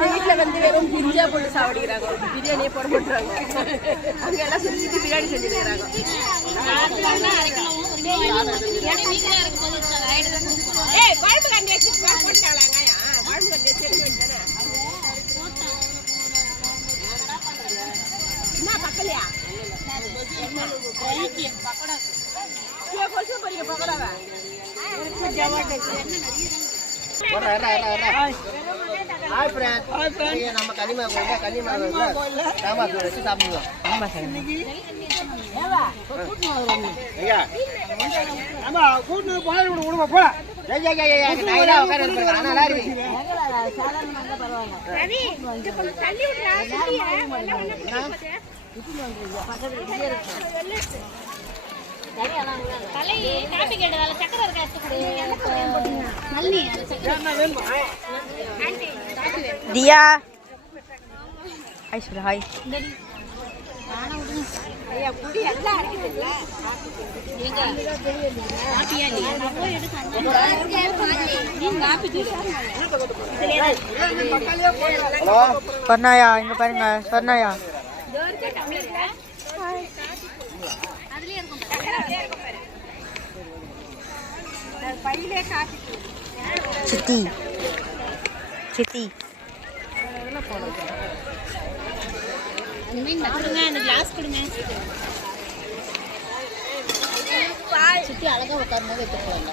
வீட்டில் வந்து வெறும் பிரிஞ்சா போட்டு சாப்பிடுறாங்க, பிரியாணியை போட போட்டுறாங்க. அங்கே எல்லாம் சுற்றி பிரியாணி செஞ்சுக்கிறாங்க. குழம்பு கண்டி வச்சு போட்டாங்களாங்க, குழம்பு கண்டி வச்சு தானே என்ன பக்கலையா கொசு பொறிக்க பக்கடாவா நம்ம கனிமா கோயில்ல சாம்பார் வச்சு சாப்பிடுவோம். தியா ஹாய் சொல்லு. ஹாய் சொன்னாயா? இங்க பாருங்க சொன்னாயா? சித்தி சித்தி சுத்தி அழகா உட்கார்ந்து வச்சுருக்காங்க.